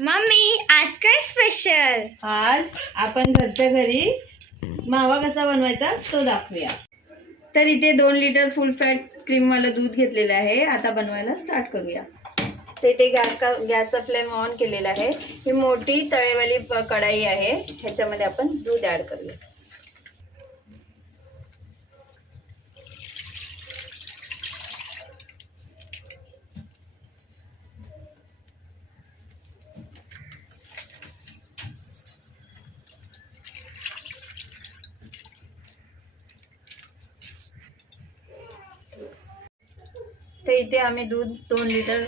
Mummy आज काय special? आज आपण घरच्या घरी मावा कसा बनवायचा तो दाखवूया। तर इथे 2 लिटर फुल फॅट क्रीम वाला दूध घेतलेलं आहे। आता बनवायला स्टार्ट करूया। ते गॅसचा फ्लेम ऑन केलेला आहे। ही मोठी तळेवाली कढाई आहे, ह्याच्यामध्ये आपण दूध ऍड करूया। तर इथे आम्ही दूध 2 लिटर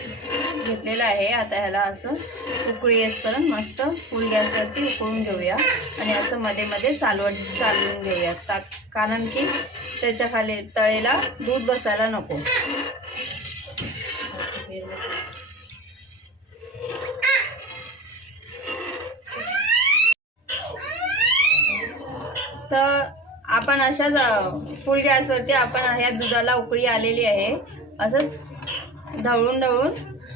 घेतलेलं आहे। आता ह्याला असं उकळी येईपर्यंत मस्त फुल गॅसवरती उकळून घेऊया आणि असं मध्ये मध्ये चालवून घेऊया, कारण की त्याच्या खाली तळेला दूध बसायला नको। तर आपण अशाच फुल गॅसवरती आपण ह्या दुधाला उकळी आलेली आहे, असंच ढवळून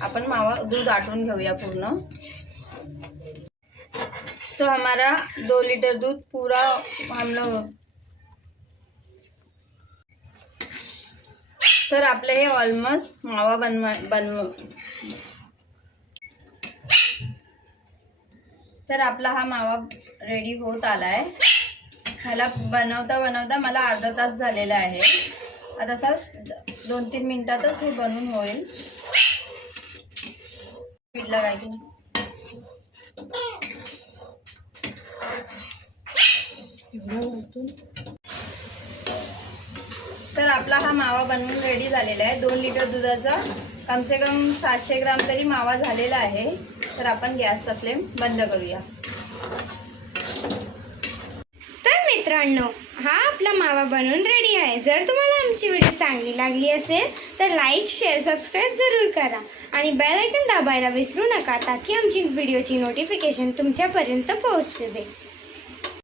आपण दूध आटून घेऊया पूर्ण। तो हमारा 2 लीटर दूध पूरा हम लोग, तर आपलं हे ऑलमोस्ट मावा तर आपला हा मावा रेडी होत आलाय। ह्याला बनवता मला अर्धा तास झालेला आहे। अर्धा तास 2-3 मिनिटातच हे बनून होईल। पीठ लगायचं तर आपला हा मावा बनवून रेडी झालेला आहे। 2 लिटर दुधाचा कम से कम 700 ग्राम तरी मावा झालेला आहे। तर आपण गॅसचा फ्लेम बंद करूया। तर मित्रांनो, हा आपला मावा बनवून रेडी आहे। जर तुम्हाला आमची व्हिडिओ चांगली लागली असेल तर लाईक, शेअर, सबस्क्राईब जरूर करा आणि बेल आयकॉन दाबायला विसरू नका, ताकी आमची व्हिडिओची नोटिफिकेशन तुमच्यापर्यंत पोहोचते।